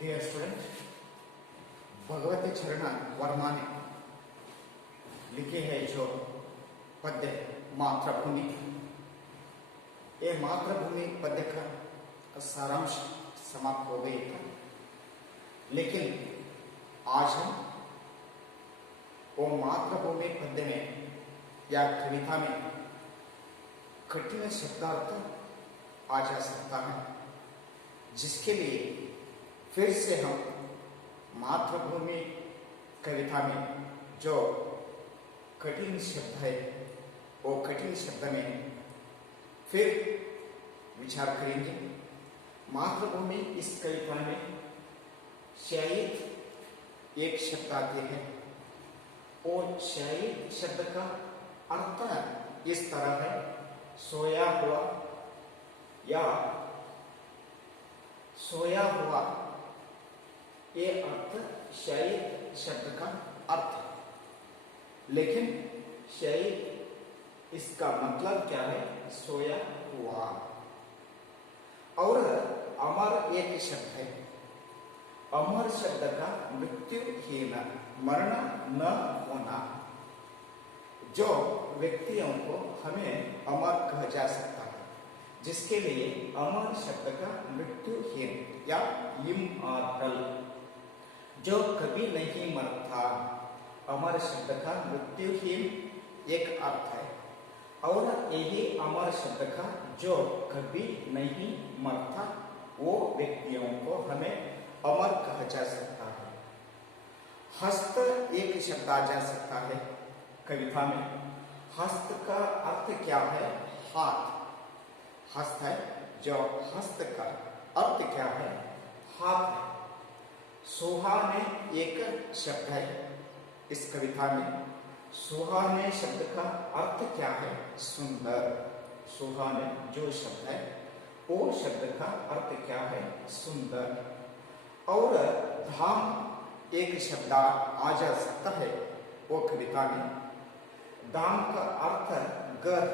Dear student, Bhagwati चरण वर्मा ने लिखे है जो पद्य मातृभूमि। ये मातृभूमि पद्य का सारांश समाप्त हो गई था, लेकिन आज हम वो मातृभूमि पद्य में या कविता में कठिन शब्दार्थ आ जा सकता है, जिसके लिए फिर से हम मातृभूमि कविता में जो कठिन शब्द है वो कठिन शब्द में फिर विचार करेंगे। मातृभूमि इस कविता में शायद एक शब्द आते हैं और शायद शब्द का अर्थ इस तरह है, सोया हुआ या सोया हुआ। ये अर्थ शायद शब्द का अर्थ है, लेकिन शायद इसका मतलब क्या है, सोया हुआ। और अमर एक शब्द है। अमर शब्द का मृत्युहीन, मरण न होना, जो व्यक्तियों को हमें अमर कहा जा सकता है, जिसके लिए अमर शब्द का मृत्युहीन या इमॉर्टल, जो कभी नहीं मरता। अमर शब्द का मृत्युहीन एक अर्थ है, और यही अमर शब्द का जो कभी नहीं मरता, वो व्यक्तियों को हमें अमर कहा जा सकता है। हस्त एक शब्द आ जा सकता है कविता में। हस्त का अर्थ क्या है, हाथ। हस्त है, जो हस्त का अर्थ क्या है, हाथ है। सुहाने एक शब्द है इस कविता में। सुहाने शब्द का अर्थ क्या है, सुंदर। सुहाने जो शब्द है वो शब्द का अर्थ क्या है, सुंदर। और धाम एक शब्द आ जा सकता है वो कविता में। दाम का अर्थ घर।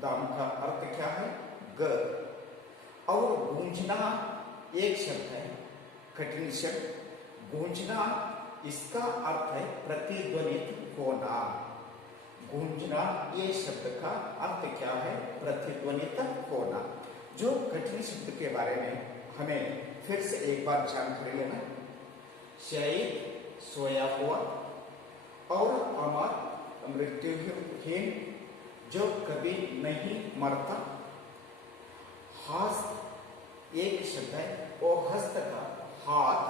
दाम का अर्थ क्या है, घर। और गूंजना एक शब्द है, कठिन शब्द। गूंजना इसका अर्थ है प्रतिध्वनित होना। गूंजना ये शब्द का अर्थ क्या है, प्रतिध्वनित होना। जो कठिन शब्द के बारे में हमें फिर से एक बार जानकारी लेना। शायद सोया हुआ, और अमर मृत्युहीन, जो कभी नहीं मरता। हस्त एक शब्द है, वो हस्त का हाथ।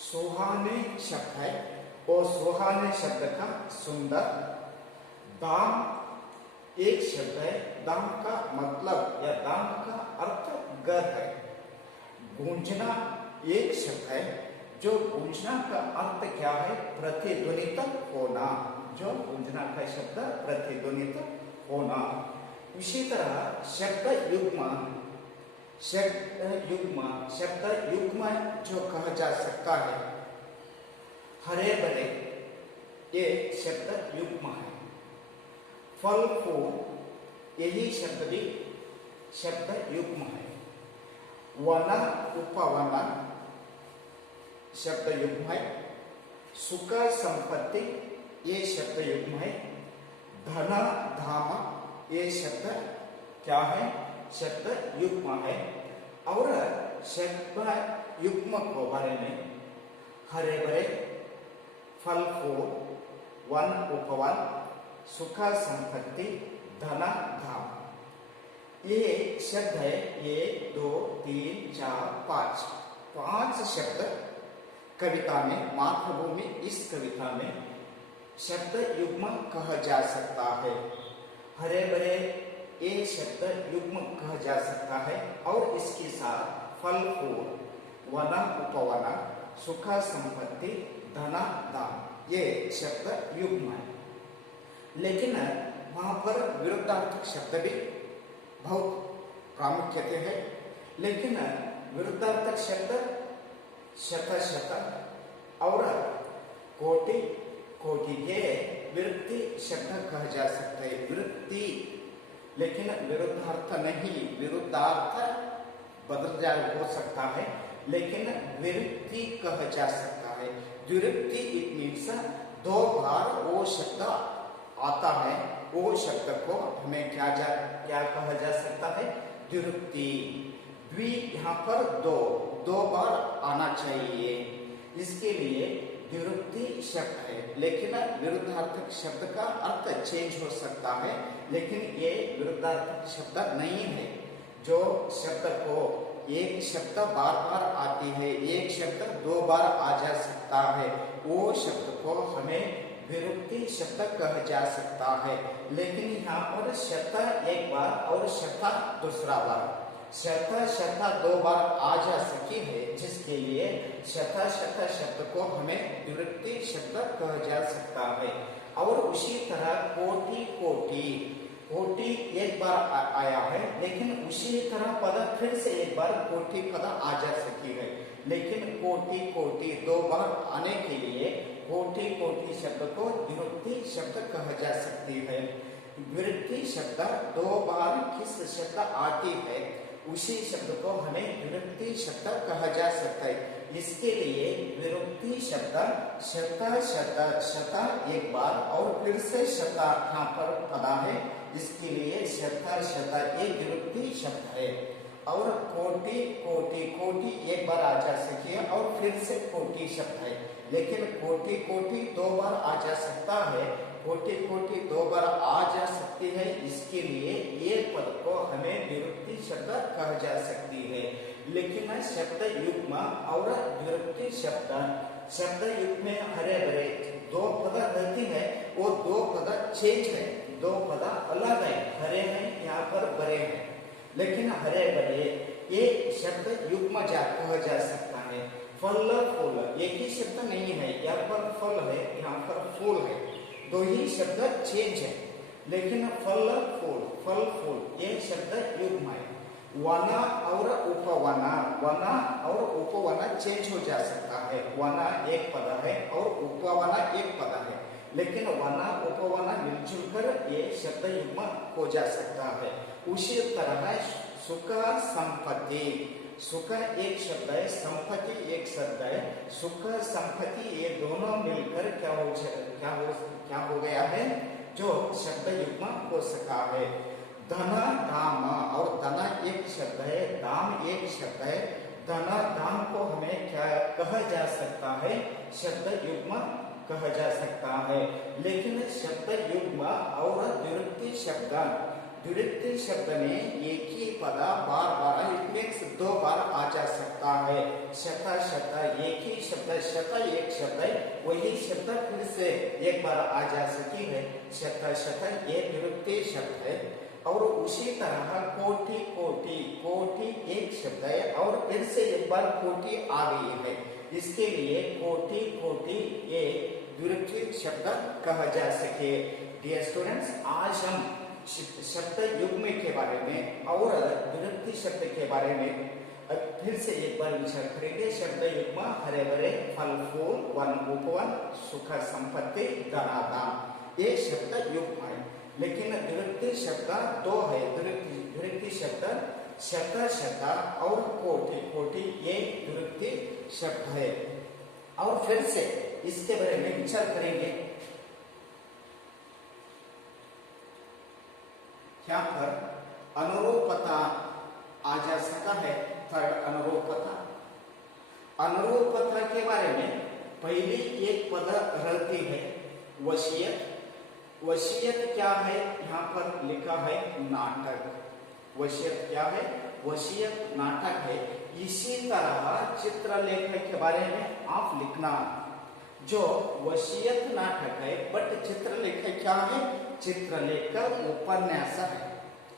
सुहाने शब्द है, वो सुहाने शब्द का सुंदर। दाम एक शब्द है, दाम का मतलब या दाम का अर्थ घर है। गूंजना एक शब्द है, जो गूंजना का अर्थ क्या है, प्रतिध्वनित होना। जो गूंजना का शब्द प्रतिध्वनित होना। इसी तरह शब्द युग्म, शब्द युग्म जो कहा जा सकता है, हरे भरे, ये शब्द युग्म है। फल फूल यही शब्द भी शब्द युग्म है। वन उपवन शब्द युग्म है। सुख संपत्ति ये शब्द युग्म है। धन धाम ये शब्द क्या है, शब्द युग्म है। और शब्द युग्म को बारे में हरे भरे, फल फूल, वन उपवन, सुख संपत्ति, धन धाम, ये शब्द है। 1 2 3 4 5 शब्द कविता में, मातृभूमि इस कविता में शब्द युग्म कहा जा सकता है। हरे भरे ये शब्द युग्म कहा जा सकता है, और इसके साथ फल फूल, वन उपवन, सुख संपत्ति, धन धाम ये शब्द युग्म है। लेकिन वहां पर विरुद्धार्थक शब्द भी बहुत प्रामुख्यते है। लेकिन विरुद्धार्थक शब्द शत शत और कोटि कोटि के विरुद्धि शब्द कहा जा सकता है, विरुद्धि। लेकिन विरुद्धार्थ नहीं, विरुद्धार्थ बदल जाए हो सकता है, लेकिन द्विरुक्ति कहा जा सकता है। द्विरुक्ति इट मीन्स दो बार वो शब्द आता है, वो शब्द को हमें क्या कहा जा सकता है? द्विरुक्ति। द्वि यहाँ पर दो बार आना चाहिए, इसके लिए द्विरुक्ति शब्द है। लेकिन विरुद्धार्थक शब्द का अर्थ चेंज हो सकता है, लेकिन ये विरुद्धार्थक शब्द नहीं है। जो शब्द को एक शब्द बार बार आती है, एक शब्द दो बार आ जा सकता है, वो शब्द को हमें विरुक्ति शब्द कहा जा सकता है। लेकिन यहाँ पर शब्द एक बार और शब्द दूसरा बार, शब्द दो बार आ जा सकी है, जिसके लिए शब्द शब्द को हमें विरुक्ति शब्द कहा जा सकता है। और उसी तरह कोटि एक बार आया है, लेकिन उसी तरह पद फिर से एक बार कोटि पद आ जा सकी है। लेकिन कोटि दो बार आने के लिए कोटि शब्द को विरुक्ति शब्द कहा जा सकती है। विरुक्ति शब्द दो बार किस शब्द आती है, उसी शब्द को हमें विरुक्ति शब्द कहा जा सकता है। इसके लिए विरुक्ति शब्द एक बार और फिर से शब्द यहाँ पर पदा है, इसके लिए शब्द एक विरुक्ति शब्द है। और कोटि एक बार आ जा सकी है और फिर से कोटि शब्द है। लेकिन कोटि दो बार आ जा सकता है, कोटि दो बार आ जा सकती है, इसके लिए एक पद को हमें विरुक्ति शब्द कहा जा सकती है। लेकिन शब्द युग्म और विरुक्ति शब्द युग्म में हरे भरे दो पद रहती है, वो दो पद चेंज है, दो पद अलग है, हरे हैं यहाँ पर बड़े हैं। लेकिन हरे भरे ये शब्द युग्म कहा जा सकता है। फल फूल एक ही शब्द नहीं है, यहाँ पर फल है, यहाँ पर फूल है, दो ही शब्द चेंज है। लेकिन फल फूल ये शब्द युग्म है। वना और उपवना चेंज हो जा सकता है। वना एक पद है और उपवना एक पद है, लेकिन वना उपवना मिलजुल कर ये शब्द युग्म हो जा सकता है। उसी तरह सुख एक शब्द है, संपत्ति एक शब्द है। सुख संपत्ति ये दोनों मिलकर क्या हो गया है, जो शब्द युग्म हो सका है। धन धाम और धन एक शब्द है, धाम एक शब्द है। धाम को हमें क्या कहा जा सकता है? शब्द युग्म कहा जा सकता है। लेकिन शब्द युग्म और द्विरुक्ति शब्द में एक ही पद बार बार दो बार आ जा सकता है। शब्द एक ही शब्द एक शब्द है, वही शब्द फिर से एक बार आ जा सकी है। शब्द ये द्विरुक्ति शब्द है। और उसी तरह कोटि एक शब्द है और फिर से एक बार कोटि आ गई है, इसके लिए कोटि ये द्विरुक्ति शब्द कहा जा सके। डियर स्टूडेंट्स, आज हम शब्द युग्म के बारे में और द्विरुक्ति शब्द के बारे में फिर से एक बार विचार करेंगे। शब्द युग्म हरे भरे फल फूल वन उपवन सुख संपत्ति धनाधाम, ये शब्द युग्म है। लेकिन द्विरुक्ति शब्द दो है। द्विरुक्ति शब्द और कोटि ये द्विरुक्ति शब्द है। और फिर से इसके बारे में विचार करेंगे। यहाँ पर अनुरूपता आ जा सकता है। थर्ड अनुरूपता के बारे में पहली एक पद रहती है वसीयत क्या है? यहाँ पर लिखा है नाटक। वसीयत क्या है? वसीयत नाटक है। इसी तरह चित्रलेख के बारे में आप लिखना, जो वसीयत नाटक है, बट चित्रलेख क्या है? चित्रलेख उपन्यास है।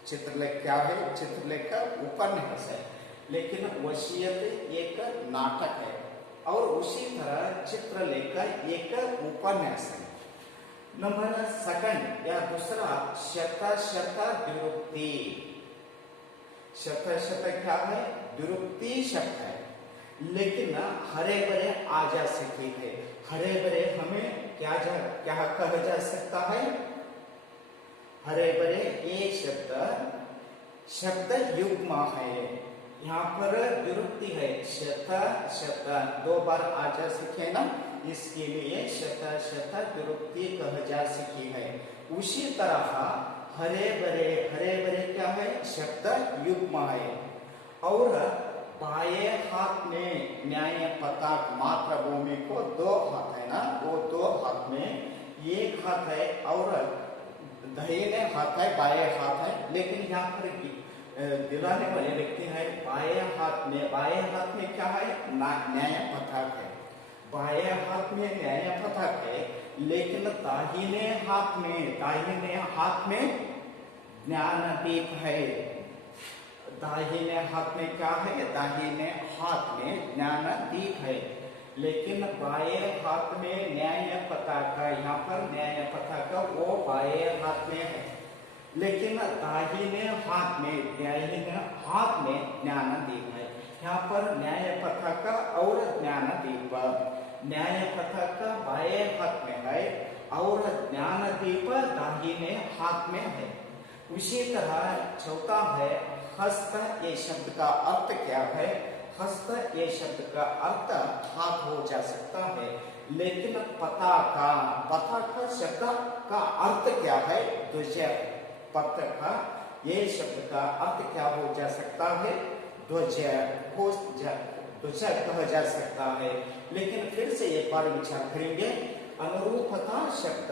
चित्रलेख क्या है? चित्रलेख उपन्यास है। लेकिन वसीयत एक नाटक है और उसी तरह चित्रलेख एक उपन्यास है। नंबर सेकंड या दूसरा शत द्विरुक्ति। शत क्या है? द्विरुक्ति शब्द है, लेकिन हरे भरे आ जा सके थे। हरे भरे हमें क्या कहा जा सकता है? हरे भरे ये शब्द युग्म है। यहाँ पर विरुक्ति है शत शत, 2 बार आ जा सीखे ना, इसके लिए शत शत विरुक्ति कह जा सीखी है। उसी तरह हरे भरे क्या है, शब्द युग्म है। और बाएं हाथ में न्याय पताक मातृभूमि को 2 हाथ है ना, वो 2 हाथ में एक हाथ है और दाहिने हाथ है, बाएं हाथ है। लेकिन यहाँ पर दिलाने वाले व्यक्ति है बाएं हाथ में क्या है, न्याय पताक है। बाएं हाथ में न्याय पताक है, लेकिन दाहिने हाथ में ज्ञानदीप है। दाहिने हाथ में क्या है, दाहिने हाथ में ज्ञानदीप है, लेकिन बाएं हाथ में न्याय पताका, यहाँ पर न्याय पताका वो बाएं हाथ में है, लेकिन दाहिने हाथ में ज्ञानदीप है। यहाँ पर न्याय पताका और ज्ञानदीप, न्याय पताका बाएं हाथ में है और ज्ञानदीप दाहिने हाथ में है। उसी तरह चौथा है हस्त। ये शब्द का अर्थ क्या है, हस्त ये शब्द का अर्थ हाथ हो जा सकता है, लेकिन पताका शब्द का अर्थ क्या है, ध्वज। पताका ये शब्द का अर्थ क्या हो जा सकता है, ध्वज कहा जा सकता है। लेकिन फिर से एक बार विचार करेंगे, अनुरूपता शब्द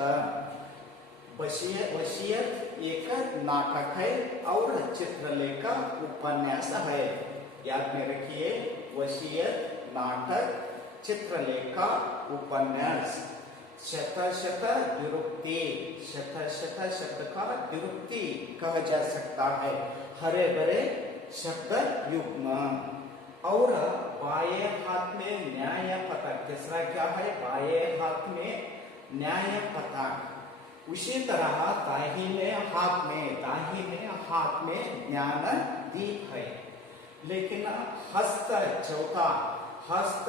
वसीयत एक नाटक है और चित्रलेखा उपन्यास है। याद में रखिए, वसीयत नाटक, चित्रलेखा उपन्यास। शत विरुक्ति, शत शब्द का विरुक्ति कहा जा सकता है। हरे भरे शब्द युग्म। और बाएं हाथ में न्याय पताक, तीसरा क्या है, बाएं हाथ में न्याय पताक। उसी तरह दाहिने हाथ में ज्ञानदीप है, लेकिन हस्त चौथा, हस्त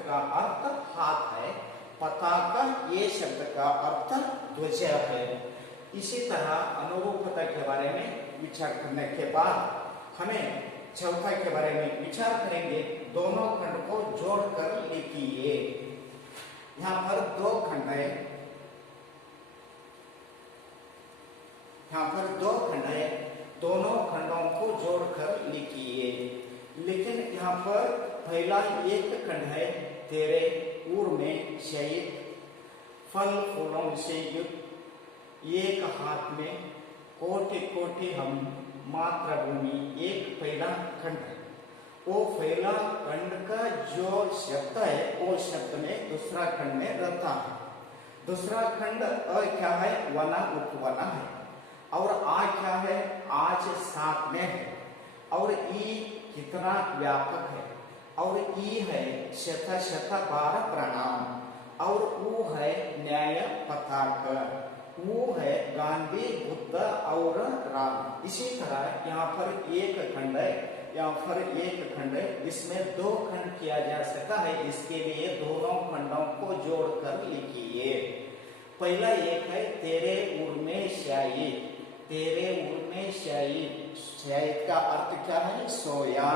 का अर्थ हाथ है, पताका ये शब्द का अर्थ ध्वज है। इसी तरह अनुरूपता के बारे में विचार करने के बाद हमें चौथा के बारे में विचार करेंगे। दोनों खंड को जोड़कर लिखिए। यहाँ पर 2 खंड है, दोनों खंडों को जोड़कर लिखिए। लेकिन यहाँ पर पहला एक खंड है, तेरे उर में शहीद, फल फूलों से युक्त, एक हाथ में कोटि कोटि हम मातृभूमि, एक पहला खंड है। वो पहला खंड का जो शब्द है वो शब्द में दूसरा खंड में रहता है। दूसरा खंड क्या है, वना उपवना है। और आ क्या है, आज साथ में है। और ई कितना व्यापक है। और ई है शत बार प्रणाम। और ऊ है न्याय पताक, वो है गांधी, बुद्ध और राम। इसी तरह यहाँ पर एक खंड है, इसमें 2 खंड किया जा सकता है। इसके लिए दोनों खंडों को जोड़कर लिखिए। पहला एक है तेरे उर में शायद, तेरे उर में शायद, शायद का अर्थ क्या है, सोया।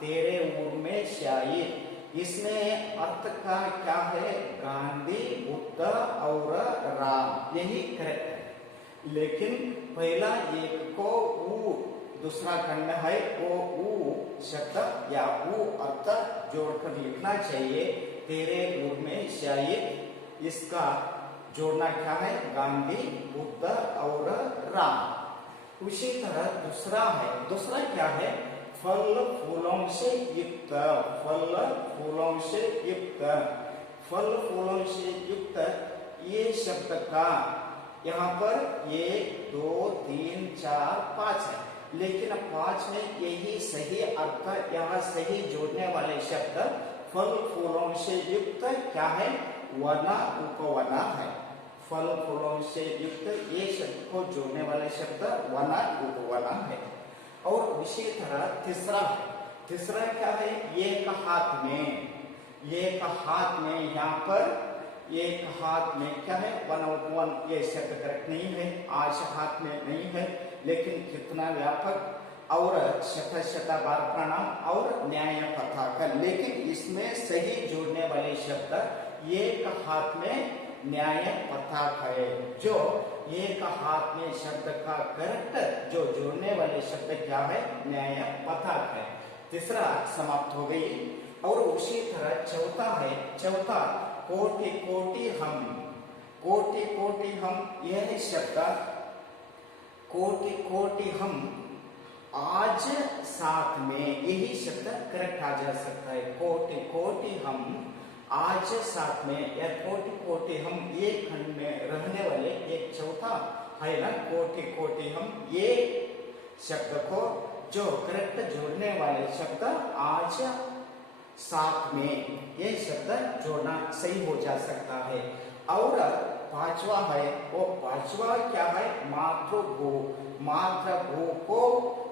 तेरे उर में शायद, इसमें अर्थ का क्या है, गांधी, बुद्ध और राम, यही करेक्ट है। लेकिन पहला एक को ऊ, दूसरा खंड है वो ऊ शब्द या ऊ अर्थ जोड़कर लिखना चाहिए। तेरे उर में शायद, इसका जोड़ना क्या है, गांधी, बुद्ध और राम। उसी तरह दूसरा क्या है, फल फूलों से युक्त, फल फूलों से युक्त, फल फूलों से युक्त। ये शब्द का यहाँ पर 1 2 3 4 5 है, लेकिन 5 में यही सही अर्थ, यहाँ सही जोड़ने वाले शब्द फल फूलों से युक्त क्या है, वना उपवना है। फल फूलों से युक्त ये शब्द को जोड़ने वाले शब्द वना उपवना है। और इसी तरह तीसरा क्या है, एक हाथ में, यहाँ पर एक हाथ में क्या है, वन उपवन, ये शब्द करेक्ट नहीं है, आज हाथ में नहीं है, लेकिन कितना व्यापक, और शत शत बार प्रणाम और न्याय पताका। लेकिन इसमें सही जोड़ने वाले शब्द एक हाथ में न्याय पताक है। जो एक हाथ में शब्द का करेक्ट जो जोड़ने वाले शब्द क्या है? न्याय पताक है। तीसरा समाप्त हो गई। और उसी तरह चौथा है, चौथा कोटि कोटि हम। कोटि कोटि हम, यह शब्द कोटि कोटि हम आज साथ में, यही शब्द करेक्ट आ जा सकता है। कोटि कोटि हम आज साथ में, या कोटि कोटि हम एक खंड में रहने वाले, एक चौथा है ना कोटि कोटि हम, ये शब्द को जो करेक्ट जोड़ने वाले शब्द आज साथ में, ये शब्द जोड़ना सही हो जा सकता है। और पांचवा है, वो पांचवा क्या है? मातृभू। मातृभू को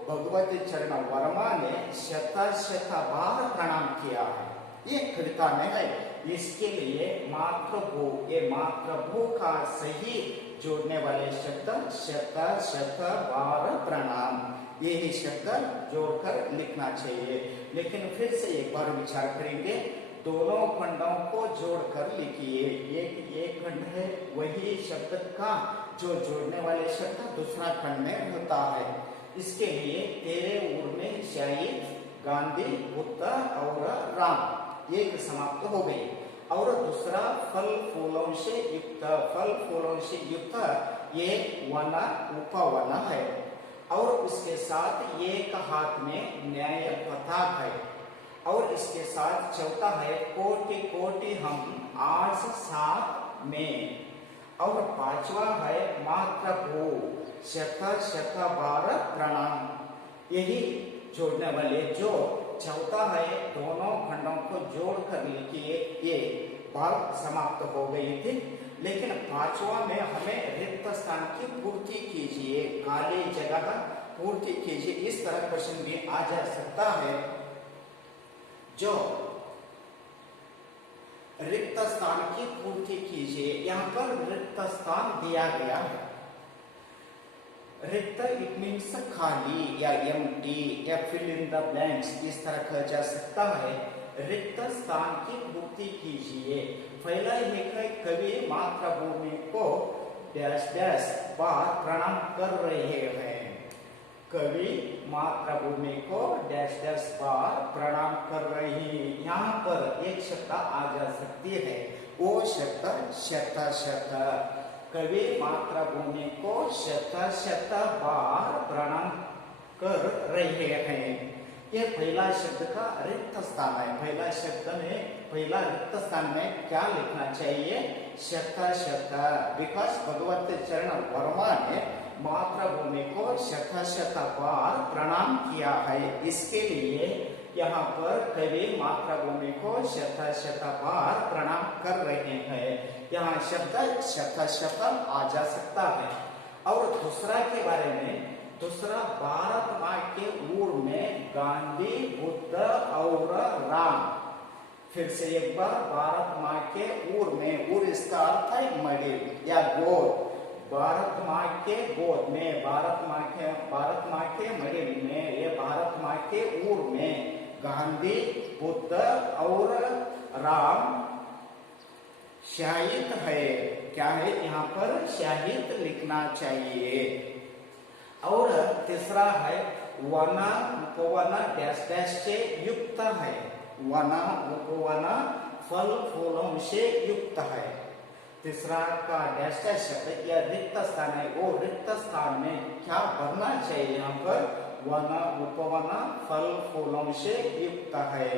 भगवती चरण वर्मा ने शत शत बार प्रणाम किया है, ये कविता में है। इसके लिए मातृभू, ये मातृभू का सही जोड़ने वाले शब्द शत शत बार प्रणाम, यही शब्द जोड़कर लिखना चाहिए। लेकिन फिर से एक बार विचार करेंगे, दोनों खंडों को जोड़कर लिखिए। एक खंड है, वही शब्द का जो जोड़ने वाले शब्द दूसरा खंड में होता है। इसके लिए तेरे ऊर में शायद गांधी बुद्ध और राम, एक समाप्त हो गई। और दूसरा फल फूलों से युक्त, फल फूलों से युक्त ये वन उपवन है। और उसके साथ एक हाथ में न्याय पताक है। और इसके साथ चौथा है कोटि कोटि हम आज साथ में। और पांचवा है मातृभू, शत शत बार प्रणाम, यही जोड़ने वाले जो चौथा है, दोनों खंडों को जोड़कर लिखिए। ये बात समाप्त हो गई थी। लेकिन पांचवा में हमें रिक्त स्थान की पूर्ति कीजिए, खाली जगह पूर्ति कीजिए, इस तरह क्वेश्चन भी आ जा सकता है। जो रिक्त स्थान की पूर्ति कीजिए, यहाँ पर रिक्त स्थान दिया गया है। रिक्त इट मीन्स खाली या एम्प्टी या फिल इन द ब्लैंक्स, इस तरह कहा जा सकता है। रिक्त स्थान की पूर्ति कीजिए। पहला है कवि मातृभूमि को डैश डैश बार प्रणाम कर रहे हैं। कवि मातृभूमि को डैश डैश बार प्रणाम कर रही। यहाँ पर एक शब्द आ जा सकती है, वो शब्द शत शत। कवि मातृभूमि को शत शत बार प्रणाम कर रहे हैं। ये पहला शब्द का रिक्त स्थान है। पहला शब्द में, पहला रिक्त स्थान में क्या लिखना चाहिए? शत शत। बिकॉज भगवत चरण वर्मा ने मातृभूमि को शत शत बार प्रणाम किया है। इसके लिए यहाँ पर कवि मातृभूमि को शत शत बार प्रणाम कर रहे हैं। यहाँ शब्द शत शत आ जा सकता है। और दूसरा के बारे में, दूसरा भारत माँ के ऊर में गांधी बुद्ध और राम। फिर से एक बार, भारत माँ के ऊर में, ऊर इसका अर्थ है मड़ि या गोद। भारत माँ के गोद में, भारत माँ के मड़ि में, ये भारत माँ के ऊर में गांधी बुद्ध और राम शाहिद है। क्या है? यहाँ पर शाहिद लिखना चाहिए। और तीसरा है वन उपवन डैश डैश से युक्त है। वन उपवन फल फूलों से युक्त है। तीसरा का डैश डैश शब्द या रिक्त स्थान है, वो रिक्त स्थान में क्या भरना चाहिए? यहाँ पर वन उपवन फल फूलों से युक्त है।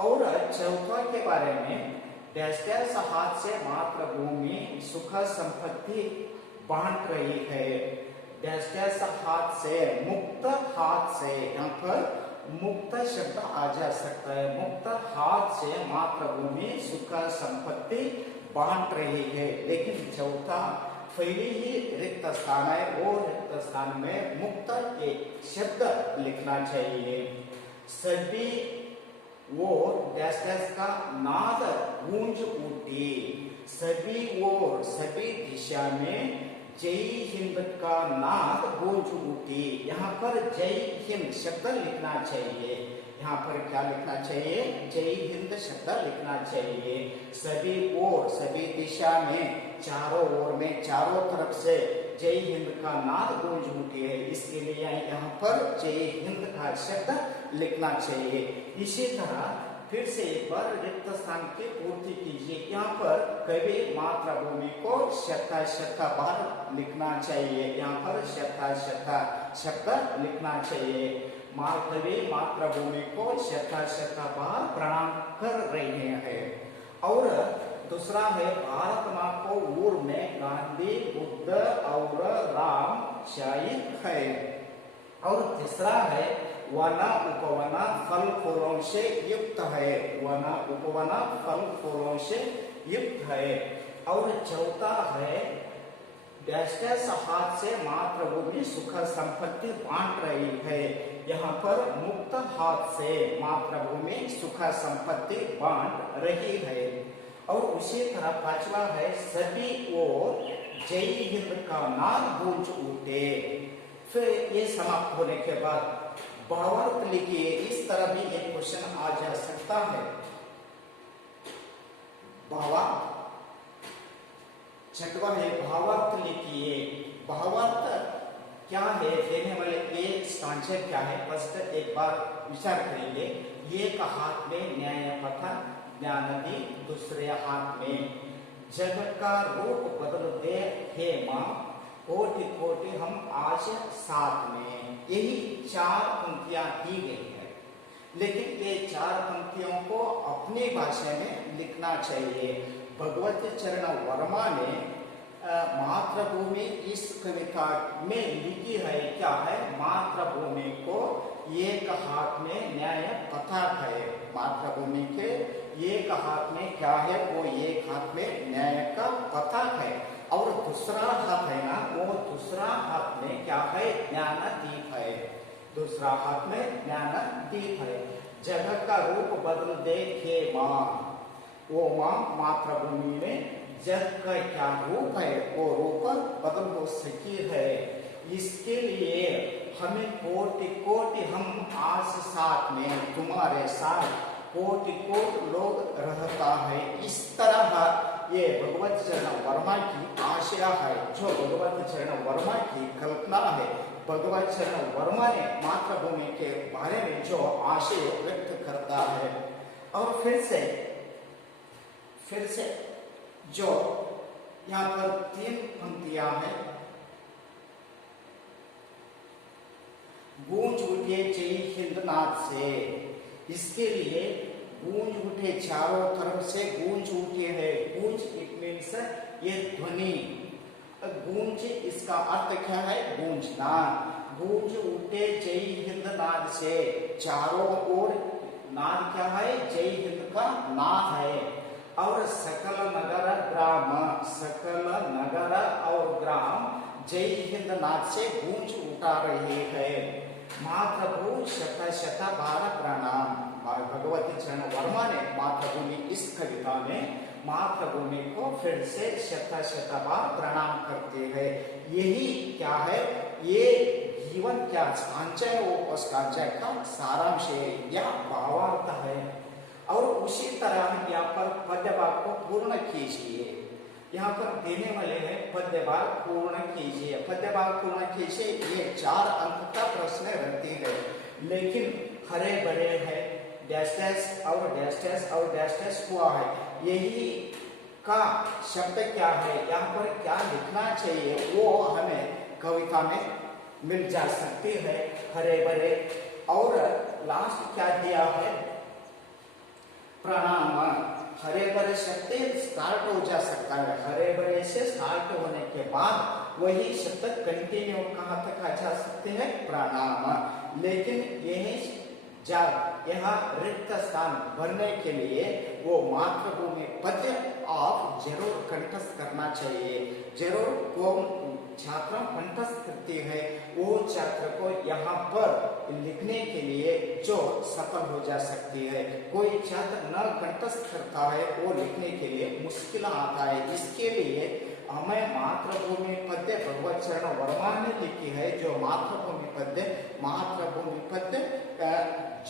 और चौथा के बारे में, डैश डैश हाथ से मातृभूमि सुख संपत्ति बांट रही है। डैश डैश हाथ से, मुक्त हाथ से, यहाँ पर मुक्त शब्द आ जा सकता है। मुक्त हाथ से मातृभूमि सुख संपत्ति बांट रही है। लेकिन चौथा पहले ही रिक्त स्थान है, वो रिक्त स्थान में मुक्त एक शब्द लिखना चाहिए। सभी वो डैश डैश का नाद गूंज उठी। सभी ओर, सभी दिशा में जय हिंद का नाद गूंज उठी। यहाँ पर जय हिंद शब्द लिखना चाहिए। यहाँ पर क्या लिखना चाहिए? जय हिंद शब्द लिखना चाहिए। सभी ओर, सभी दिशा में, चारों ओर में, चारों तरफ से जय हिंद का नाद गूंज उठी है, इसके लिए यहाँ पर जय हिंद का शब्द लिखना चाहिए। इसी तरह फिर से एक बार रिक्त स्थान की पूर्ति कीजिए। यहाँ पर कवि मातृभूमि को शत बार लिखना चाहिए। यहाँ पर शत शब्द लिखना चाहिए। कवि मातृभूमि को शत बार प्रणाम कर रहे हैं। और दूसरा है भारत माँ को उर में गांधी, बुद्ध और राम शायद है। और तीसरा है वना उपवना फल फूलों से युक्त है। वना उपवना फल फूलों से युक्त है। और चौथा है डैश हाथ से मातृभूमि सुख संपत्ति बांट रही है। यहाँ पर मुक्त हाथ से मातृभूमि सुख संपत्ति बांट रही है। और उसी तरह पांचवा है सभी ओर जय हिंद का नाद गूंज उठे। फिर ये समाप्त होने के बाद भावार्थ लिखिए। इस तरह भी एक क्वेश्चन आ जा सकता है। छठवा है भावार्थ लिखिए। भावार्थ क्या है? देने वाले ये स्टांचा क्या है? फर्स्ट एक बार विचार करेंगे। एक हाथ में न्याय पथा ज्ञान दी, दूसरे हाथ में जगत का रूप बदल दे हे माँ, कोटि कोटि हम आज साथ में। यही चार पंक्तियां दी गई है, लेकिन ये चार पंक्तियों को अपनी भाषा में लिखना चाहिए। भगवत चरण वर्मा ने मातृभूमि इस कविता में लिखी है। क्या है? मातृभूमि को एक हाथ में न्याय पताक है। मातृभूमि के एक हाथ में क्या है? वो एक हाथ में न्याय का पताक है। और दूसरा हाथ है ना, वो दूसरा हाथ में क्या है? ज्ञान दीप है। दूसरा हाथ में ज्ञान दीप है। जगत का रूप बदल दे हे माँ, वो माँ मातृभूमि में जग का क्या रूप है? वो रूप बदल हो सकी है। इसके लिए हमें कोटि कोटि हम आज साथ में, तुम्हारे साथ कोटि कोटि लोग रहता है। इस तरह ये भगवत चरण वर्मा की आशय है, जो भगवत चरण वर्मा की कल्पना है। भगवत चरण वर्मा ने मातृभूमि के बारे में जो आशय व्यक्त करता है। और फिर से जो यहाँ पर तीन पंक्तियां हैं। गूंज उठे जय हिंद नाद से, इसके लिए गूंज उठे, चारों तरफ से गूंज उठे है। गूंज इट मीन्स ये ध्वनि। गूंज इसका अर्थ क्या है? गूंजना। गूंज उठे जय हिंद नाद से, चारों ओर नाद क्या है? जय हिंद का नाद है। और सकल नगर ग्राम, सकल नगर और ग्राम जय हिंद नाद से गूंज उठा रहे हैं। मातृभूमि शत बार प्रणाम। भगवती चरण वर्मा ने मातृभूमि इस कविता में मातृभूमि को फिर से शत बार प्रणाम करते हैं। यही क्या है? ये जीवन क्या स्कांचा है? वो स्कांचा का सारांश है या भावार्थ है। और उसी तरह यहाँ पर पद्यभाग को पूर्ण कीजिए। यहाँ पर देने वाले हैं पद्यभाग पूर्ण कीजिए। पद्यभाग पूर्ण कीजिए, ये 4 अंक का प्रश्न रहती है, लेकिन हरे भरे है, डैश डैश और डैश डैश और डैश डैश हुआ है। यही का शब्द क्या है? यहाँ पर क्या लिखना चाहिए? वो हमें कविता में मिल जा सकती है। हरे भरे। और लास्ट क्या दिया है? प्रणाम। हरे भरे शब्द स्टार्ट हो जा सकता है। हरे भरे से स्टार्ट होने के बाद वही शब्द कंटिन्यू कहाँ तक आ जा सकते हैं? प्रणाम। लेकिन यही यहाँ रिक्त स्थान भरने के लिए वो मातृभूमि पद्य आप जरूर कंठस्थ करना चाहिए। जरूर कौन छात्र कंठस्थ करते हैं, वो छात्र को यहाँ पर लिखने के लिए जो सफल हो जा सकती है। कोई छात्र न कंठस्थ करता है, वो लिखने के लिए मुश्किल आता है। इसके लिए हमें मातृभूमि पद्य भगवत चरण वर्मा ने लिखी है। जो मातृभूमि पद्य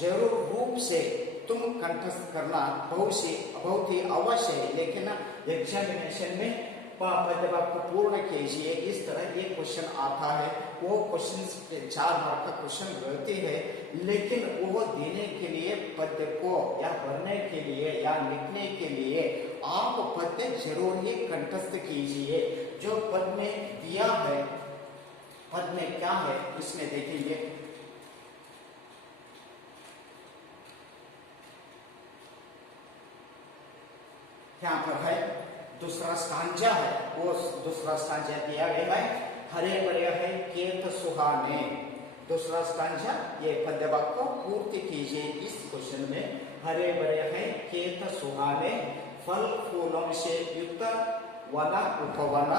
जरूर रूप से तुम कंठस्थ करना बहुत ही अवश्य है, लेकिन एग्जामिनेशन में पद्य को पूर्ण कीजिए। इस तरह ये क्वेश्चन आता है। वो क्वेश्चन 4 मार्क का क्वेश्चन रहती है, लेकिन वो देने के लिए पद्य को या भरने के लिए या लिखने के लिए आप पद्य जरूर ही कंठस्थ कीजिए। जो पद में दिया है, पद में क्या है इसमें देखेंगे। यहाँ पर है दूसरा स्टांजा है, वो दूसरा स्टांजा दिया गया है। हरे भरे है खेत सुहाने, दूसरा स्टांजा ये पद्य वाक्य को पूर्ति कीजिए इस क्वेश्चन में। हरे भरे है खेत सुहाने, फल फूलों से युक्त वन उपवन,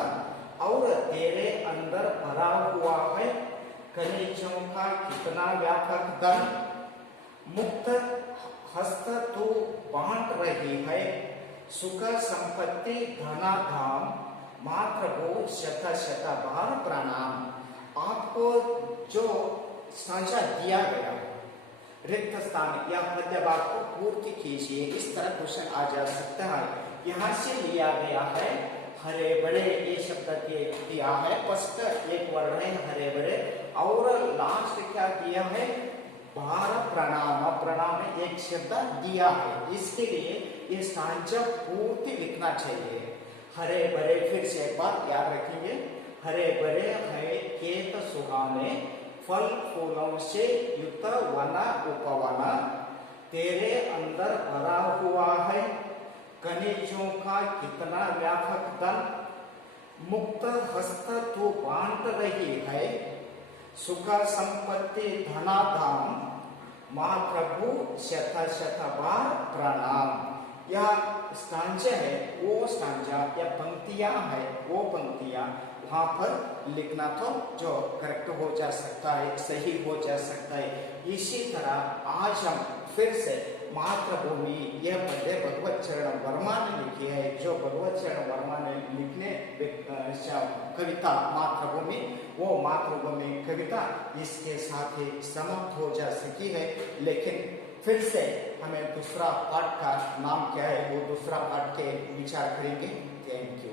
और तेरे अंदर भरा हुआ है खनिजों का कितना व्यापक धन, मुक्त हस्त तू बांट रही है, सुख संपत्ति धना धाम, मातृभू शत शत बार प्रणाम। आपको जो सांझा दिया गया रिक्त स्थान या पद्य वाक्य को पूर्ति कीजिए, इस तरह क्वेश्चन आ जा सकता है। यहाँ से लिया गया है हरे बड़े, ये शब्द दिया है, फर्स्ट एक वर्ण है हरे बड़े, और लास्ट क्या दिया है बार प्रणाम, प्रणाम में एक शब्द दिया है। इसके लिए ये सांझा पूर्ति लिखना चाहिए। हरे भरे, फिर से एक बार याद रखेंगे, हरे भरे है खेत सुहाने, फल फूलों से युक्त वन उपवन, तेरे अंदर भरा हुआ है खनिजों का कितना व्यापक धन, मुक्त हस्त तू बांट रही है, सुख संपत्ति धनाधाम, माँ प्रभु शत शत बार प्रणाम। यह स्टांजा है, वो स्टांजा या पंक्तियां है, वो पंक्तियां वहां पर लिखना तो जो करेक्ट हो जा सकता है, सही हो जा सकता है। इसी तरह आज हम फिर से मातृभूमि यह पद्य भगवत चरण वर्मा ने लिखी है। जो भगवत चरण वर्मा ने लिखने कविता मातृभूमि, वो मातृभूमि कविता इसके साथ ही समाप्त हो जा सकी है। लेकिन फिर से हमें दूसरा पाठ का नाम क्या है, वो दूसरा पाठ के विचार करेंगे। Thank you.